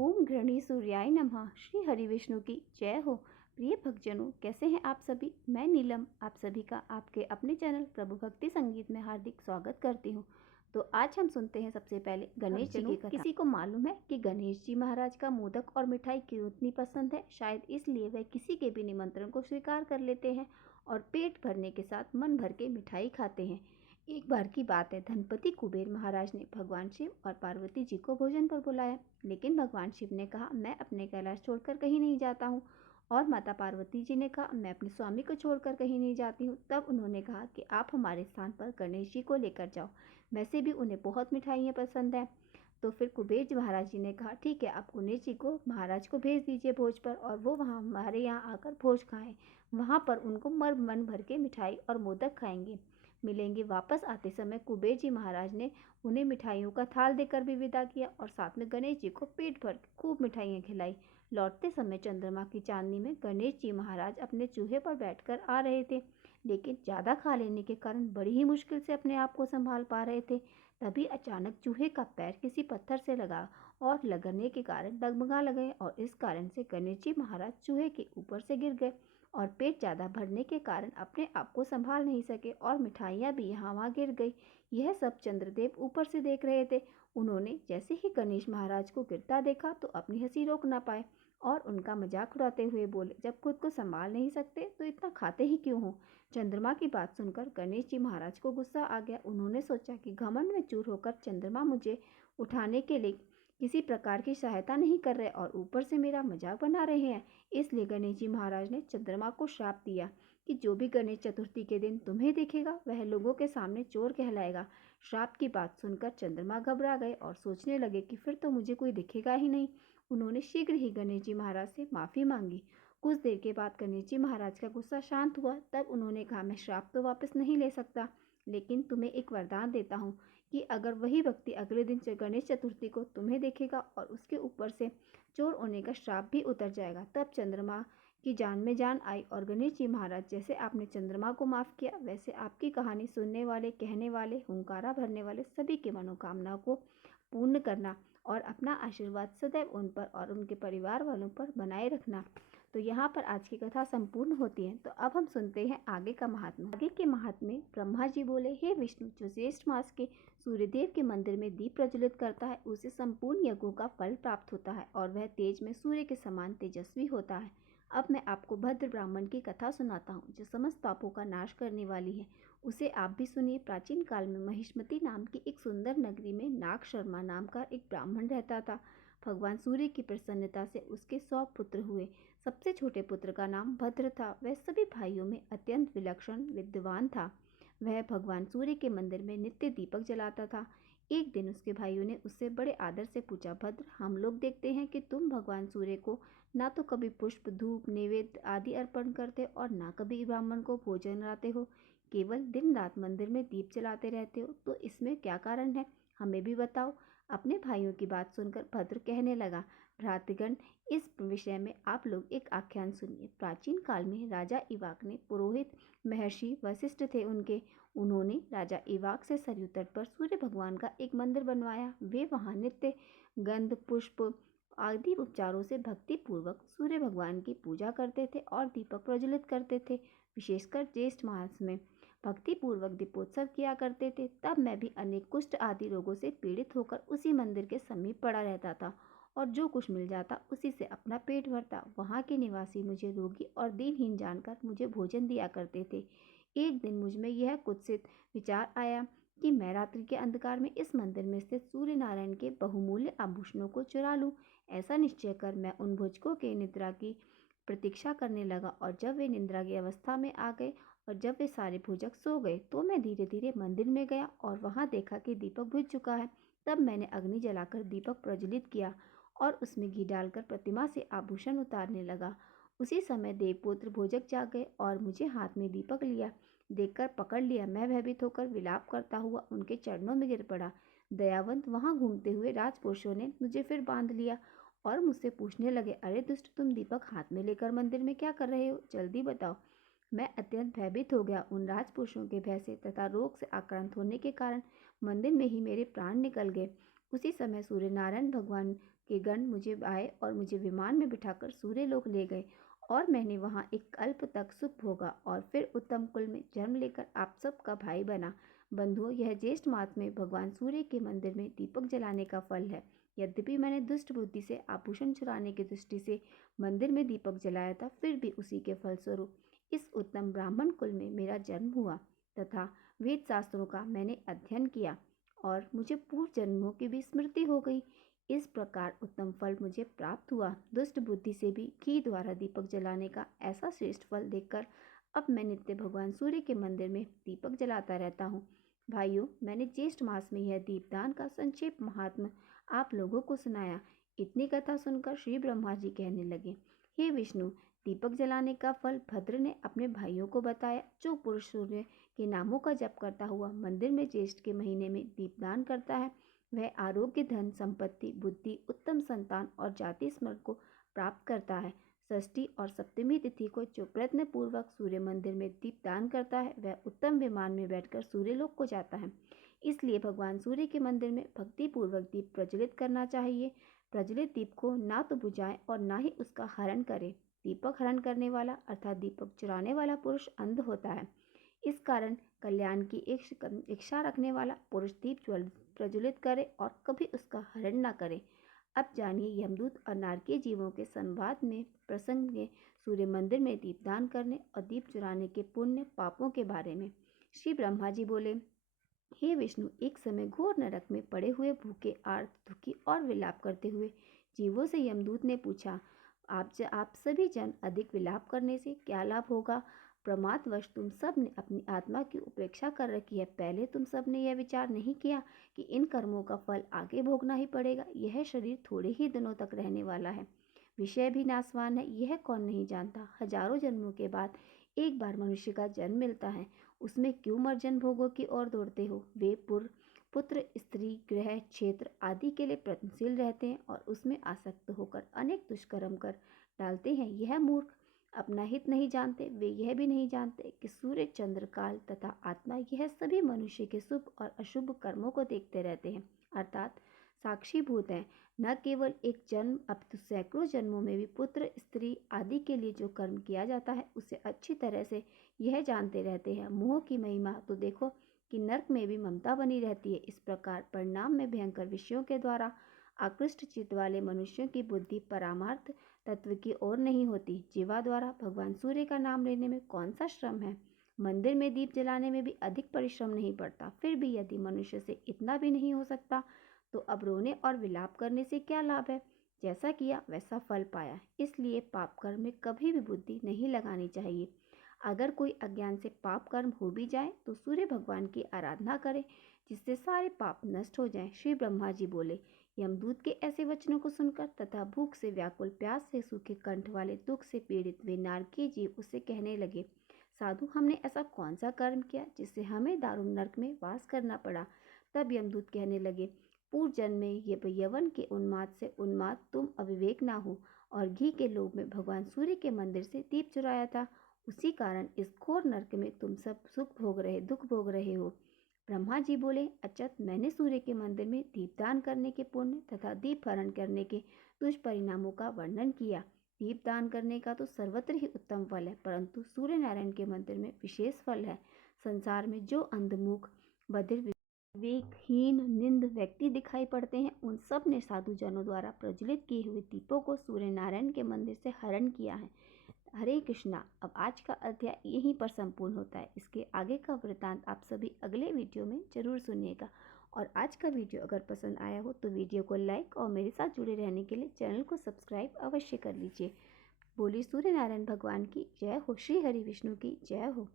ओम घृणी सूर्याय नमः। श्री हरि विष्णु की जय हो। प्रिय भक्तजनों, कैसे हैं आप सभी। मैं नीलम आप सभी का आपके अपने चैनल प्रभु भक्ति संगीत में हार्दिक स्वागत करती हूँ। तो आज हम सुनते हैं सबसे पहले गणेश जी की कथा। किसी को मालूम है कि गणेश जी महाराज का मोदक और मिठाई क्यों इतनी पसंद है? शायद इसलिए वह किसी के भी निमंत्रण को स्वीकार कर लेते हैं और पेट भरने के साथ मन भर के मिठाई खाते हैं। एक बार की बात है, धनपति कुबेर महाराज ने भगवान शिव और पार्वती जी को भोजन पर बुलाया, लेकिन भगवान शिव ने कहा, मैं अपने कैलाश छोड़कर कहीं नहीं जाता हूँ। और माता पार्वती जी ने कहा, मैं अपने स्वामी को छोड़कर कहीं नहीं जाती हूँ। तब उन्होंने कहा कि आप हमारे स्थान पर गणेश जी को लेकर जाओ, वैसे भी उन्हें बहुत मिठाइयाँ पसंद है। तो फिर कुबेर जी महाराज जी ने कहा, ठीक है, आप गणेश जी को महाराज को भेज दीजिए भोज पर, और वो वहाँ हमारे यहाँ आकर भोज खाएं। वहाँ पर उनको मन भर के मिठाई और मोदक खाएंगे मिलेंगे। वापस आते समय कुबेर जी महाराज ने उन्हें मिठाइयों का थाल देकर भी विदा किया और साथ में गणेश जी को पेट भर खूब मिठाइयाँ खिलाई। लौटते समय चंद्रमा की चांदनी में गणेश जी महाराज अपने चूहे पर बैठकर आ रहे थे, लेकिन ज़्यादा खा लेने के कारण बड़ी ही मुश्किल से अपने आप को संभाल पा रहे थे। तभी अचानक चूहे का पैर किसी पत्थर से लगा और लगने के कारण डगमगा लगे, और इस कारण से गणेश जी महाराज चूहे के ऊपर से गिर गए और पेट ज़्यादा भरने के कारण अपने आप को संभाल नहीं सके और मिठाइयाँ भी यहाँ वहाँ गिर गई। यह सब चंद्रदेव ऊपर से देख रहे थे। उन्होंने जैसे ही गणेश महाराज को गिरता देखा तो अपनी हंसी रोक ना पाए और उनका मजाक उड़ाते हुए बोले, जब खुद को संभाल नहीं सकते तो इतना खाते ही क्यों हो। चंद्रमा की बात सुनकर गणेश जी महाराज को गुस्सा आ गया। उन्होंने सोचा कि घमंड में चूर होकर चंद्रमा मुझे उठाने के लिए किसी प्रकार की सहायता नहीं कर रहे और ऊपर से मेरा मजाक बना रहे हैं। इसलिए गणेश जी महाराज ने चंद्रमा को श्राप दिया कि जो भी गणेश चतुर्थी के दिन तुम्हें देखेगा वह लोगों के सामने चोर कहलाएगा। श्राप की बात सुनकर चंद्रमा घबरा गए और सोचने लगे कि फिर तो मुझे कोई दिखेगा ही नहीं। उन्होंने शीघ्र ही गणेश जी महाराज से माफ़ी मांगी। कुछ देर के बाद गणेश जी महाराज का गुस्सा शांत हुआ। तब उन्होंने कहा, मैं श्राप तो वापस नहीं ले सकता, लेकिन तुम्हें एक वरदान देता हूँ कि अगर वही व्यक्ति अगले दिन गणेश चतुर्थी को तुम्हें देखेगा और उसके ऊपर से चोर होने का श्राप भी उतर जाएगा। तब चंद्रमा की जान में जान आई और गणेश जी महाराज, जैसे आपने चंद्रमा को माफ़ किया वैसे आपकी कहानी सुनने वाले, कहने वाले, हुंकारा भरने वाले सभी की मनोकामनाओं को पूर्ण करना और अपना आशीर्वाद सदैव उन पर और उनके परिवार वालों पर बनाए रखना। तो यहाँ पर आज की कथा संपूर्ण होती है। तो अब हम सुनते हैं आगे का महात्म्य। आगे के महात्म्य में ब्रह्मा जी बोले, हे विष्णु, जो ज्येष्ठ मास के सूर्यदेव के मंदिर में दीप प्रज्वलित करता है उसे संपूर्ण यज्ञों का फल प्राप्त होता है और वह तेज में सूर्य के समान तेजस्वी होता है। अब मैं आपको भद्र ब्राह्मण की कथा सुनाता हूँ जो समस्त पापों का नाश करने वाली है। उसे आप भी सुनिए। प्राचीन काल में महिष्मती नाम की एक सुंदर नगरी में नाग शर्मा नाम का एक ब्राह्मण रहता था। भगवान सूर्य की प्रसन्नता से उसके 100 पुत्र हुए। सबसे छोटे पुत्र का नाम भद्र था। वह सभी भाइयों में अत्यंत विलक्षण विद्वान था। वह भगवान सूर्य के मंदिर में नित्य दीपक जलाता था। एक दिन उसके भाइयों ने उससे बड़े आदर से पूछा, भद्र, हम लोग देखते हैं कि तुम भगवान सूर्य को ना तो कभी पुष्प, धूप, नैवेद्य आदि अर्पण करते और ना कभी ब्राह्मण को भोजन कराते हो, केवल दिन रात मंदिर में दीप जलाते रहते हो, तो इसमें क्या कारण है, हमें भी बताओ। अपने भाइयों की बात सुनकर भद्र कहने लगा, भ्रातृगण, इस विषय में आप लोग एक आख्यान सुनिए। प्राचीन काल में राजा इवाक ने, पुरोहित महर्षि वशिष्ठ थे उन्होंने राजा इवाक से सरयू तट पर सूर्य भगवान का एक मंदिर बनवाया। वे वहां नित्य गंध, पुष्प आदि उपचारों से भक्ति पूर्वक सूर्य भगवान की पूजा करते थे और दीपक प्रज्वलित करते थे। विशेषकर ज्येष्ठ मास में भक्ति पूर्वक दीपोत्सव किया करते थे। तब मैं भी अनेक कुष्ठ आदि रोगों से पीड़ित होकर उसी मंदिर के समीप पड़ा रहता था और जो कुछ मिल जाता उसी से अपना पेट भरता। वहाँ के निवासी मुझे रोगी और दीनहीन जानकर मुझे भोजन दिया करते थे। एक दिन मुझ में यह कुत्सित विचार आया कि मैं रात्रि के अंधकार में इस मंदिर में स्थित सूर्य नारायण के बहुमूल्य आभूषणों को चुरा लूं। ऐसा निश्चय कर मैं उन भुजकों के निद्रा की प्रतीक्षा करने लगा, और जब वे निद्रा की अवस्था में आ गए और जब वे सारे भुजक सो गए तो मैं धीरे धीरे मंदिर में गया और वहां देखा कि दीपक बुझ चुका है। तब मैंने अग्नि जलाकर दीपक प्रज्वलित किया और उसमें घी डालकर प्रतिमा से आभूषण उतारने लगा। उसी समय देवपुत्र भोजक जाग गए और मुझे हाथ में दीपक लिया देखकर पकड़ लिया। मैं भयभीत होकर विलाप करता हुआ उनके चरणों में गिर पड़ा। दयावंत वहां घूमते हुए राजपुरुषों ने मुझे फिर बांध लिया और मुझसे पूछने लगे, अरे दुष्ट, तुम दीपक हाथ में लेकर मंदिर में क्या कर रहे हो, जल्दी बताओ। मैं अत्यंत भयभीत हो गया। उन राजपुरुषों के भय से तथा रोग से आक्रांत होने के कारण मंदिर में ही मेरे प्राण निकल गए। उसी समय सूर्य नारायण भगवान के गण मुझे आए और मुझे विमान में बिठाकर सूर्यलोक ले गए और मैंने वहाँ एक अल्प तक सुख भोगा और फिर उत्तम कुल में जन्म लेकर आप सबका भाई बना। बंधुओं, यह ज्येष्ठ मास में भगवान सूर्य के मंदिर में दीपक जलाने का फल है। यद्यपि मैंने दुष्ट बुद्धि से आभूषण चुराने की दृष्टि से मंदिर में दीपक जलाया था, फिर भी उसी के फलस्वरूप इस उत्तम ब्राह्मण कुल में मेरा जन्म हुआ तथा वेद शास्त्रों का मैंने अध्ययन किया और मुझे पूर्व जन्मों की भी स्मृति हो गई। इस प्रकार उत्तम फल मुझे प्राप्त हुआ। दुष्ट बुद्धि से भी घी द्वारा दीपक जलाने का ऐसा श्रेष्ठ फल देखकर अब मैं नित्य भगवान सूर्य के मंदिर में दीपक जलाता रहता हूँ। भाइयों, मैंने ज्येष्ठ मास में यह दीपदान का संक्षेप महात्म्य आप लोगों को सुनाया। इतनी कथा सुनकर श्री ब्रह्मा जी कहने लगे, हे विष्णु, दीपक जलाने का फल भद्र ने अपने भाइयों को बताया। जो पुरुष सूर्य के नामों का जप करता हुआ मंदिर में ज्येष्ठ के महीने में दीपदान करता है, वह आरोग्य, धन संपत्ति, बुद्धि, उत्तम संतान और जाति स्मरण को प्राप्त करता है। षष्ठी और सप्तमी तिथि को जो प्रयत्न पूर्वक सूर्य मंदिर में दीपदान करता है, वह उत्तम विमान में बैठकर सूर्यलोक को जाता है। इसलिए भगवान सूर्य के मंदिर में भक्ति पूर्वक दीप प्रज्वलित करना चाहिए। प्रज्वलित दीप को ना तो बुझाएं और ना ही उसका हरण करें। दीपक हरण करने वाला अर्थात दीपक चुराने वाला पुरुष अंध होता है। इस कारण कल्याण की इच्छा रखने वाला पुरुष दीप प्रज्वलित करे और कभी उसका हरण न करे। अब जानिए यमदूत और नारकीय जीवों के संवाद में प्रसंग में सूर्य मंदिर में दीपदान करने और दीप चुराने के पुण्य पापों के बारे में। श्री ब्रह्मा जी बोले, हे विष्णु, एक समय घोर नरक में पड़े हुए भूखे, आर्त, दुखी और विलाप करते हुए जीवों से यमदूत ने पूछा, आप सभी जन अधिक विलाप करने से क्या लाभ होगा? प्रमादवश तुम सब ने अपनी आत्मा की उपेक्षा कर रखी है। पहले तुम सब ने यह विचार नहीं किया कि इन कर्मों का फल आगे भोगना ही पड़ेगा। यह शरीर थोड़े ही दिनों तक रहने वाला है, विषय भी नाशवान है, यह कौन नहीं जानता। हजारों जन्मों के बाद एक बार मनुष्य का जन्म मिलता है, उसमें क्यों मर्जन भोगों की ओर दौड़ते हो? वे पुत्र, स्त्री, गृह, क्षेत्र आदि के लिए प्रयत्नशील रहते हैं और उसमें आसक्त होकर अनेक दुष्कर्म कर डालते हैं। यह मूर्ख अपना हित नहीं जानते। वे यह भी नहीं जानते कि सूर्य, चंद्र, काल तथा आत्मा यह सभी मनुष्य के शुभ और अशुभ कर्मों को देखते रहते हैं, अर्थात साक्षीभूत हैं। न केवल एक जन्म अपितु सैकड़ों जन्मों में भी पुत्र, स्त्री आदि के लिए जो कर्म किया जाता है, उसे अच्छी तरह से यह जानते रहते हैं। मोह की महिमा तो देखो कि नरक में भी ममता बनी रहती है। इस प्रकार परिणाम में भयंकर विषयों के द्वारा आकृष्ट चित्त वाले मनुष्यों की बुद्धि परमार्थ तत्व की ओर नहीं होती। जीवा द्वारा भगवान सूर्य का नाम लेने में कौन सा श्रम है? मंदिर में दीप जलाने में भी अधिक परिश्रम नहीं पड़ता। फिर भी यदि मनुष्य से इतना भी नहीं हो सकता, तो अब रोने और विलाप करने से क्या लाभ है? जैसा किया वैसा फल पाया। इसलिए पाप कर्म में कभी भी बुद्धि नहीं लगानी चाहिए। अगर कोई अज्ञान से पाप कर्म हो भी जाए तो सूर्य भगवान की आराधना करे, जिससे सारे पाप नष्ट हो जाएं। श्री ब्रह्मा जी बोले, यमदूत के ऐसे वचनों को सुनकर तथा भूख से व्याकुल, प्यास से सूखे कंठ वाले, दुख से पीड़ित वे नारकीय जीव उससे कहने लगे, साधु, हमने ऐसा कौन सा कर्म किया जिससे हमें दारुण नरक में वास करना पड़ा? तब यमदूत कहने लगे, पूर्व जन्म में ये यवन के उन्माद से उन्माद तुम अविवेक ना हो और घी के लोभ में भगवान सूर्य के मंदिर से दीप चुराया था। उसी कारण इस घोर नरक में तुम सब दुख भोग रहे हो। ब्रह्मा जी बोले, अचत, मैंने सूर्य के मंदिर में दीपदान करने के पुण्य तथा दीप हरण करने के दुष्परिणामों का वर्णन किया। दीपदान करने का तो सर्वत्र ही उत्तम फल है, परंतु सूर्य नारायण के मंदिर में विशेष फल है। संसार में जो अंधमुख, बधिर, विवेकहीन, निंद व्यक्ति दिखाई पड़ते हैं, उन सब ने साधु जनों द्वारा प्रज्वलित किए हुए दीपों को सूर्य नारायण के मंदिर से हरण किया है। हरे कृष्णा। अब आज का अध्याय यहीं पर संपूर्ण होता है। इसके आगे का वृतांत आप सभी अगले वीडियो में जरूर सुनिएगा। और आज का वीडियो अगर पसंद आया हो तो वीडियो को लाइक और मेरे साथ जुड़े रहने के लिए चैनल को सब्सक्राइब अवश्य कर लीजिए। बोली सूर्य नारायण भगवान की जय हो। श्री हरि विष्णु की जय हो।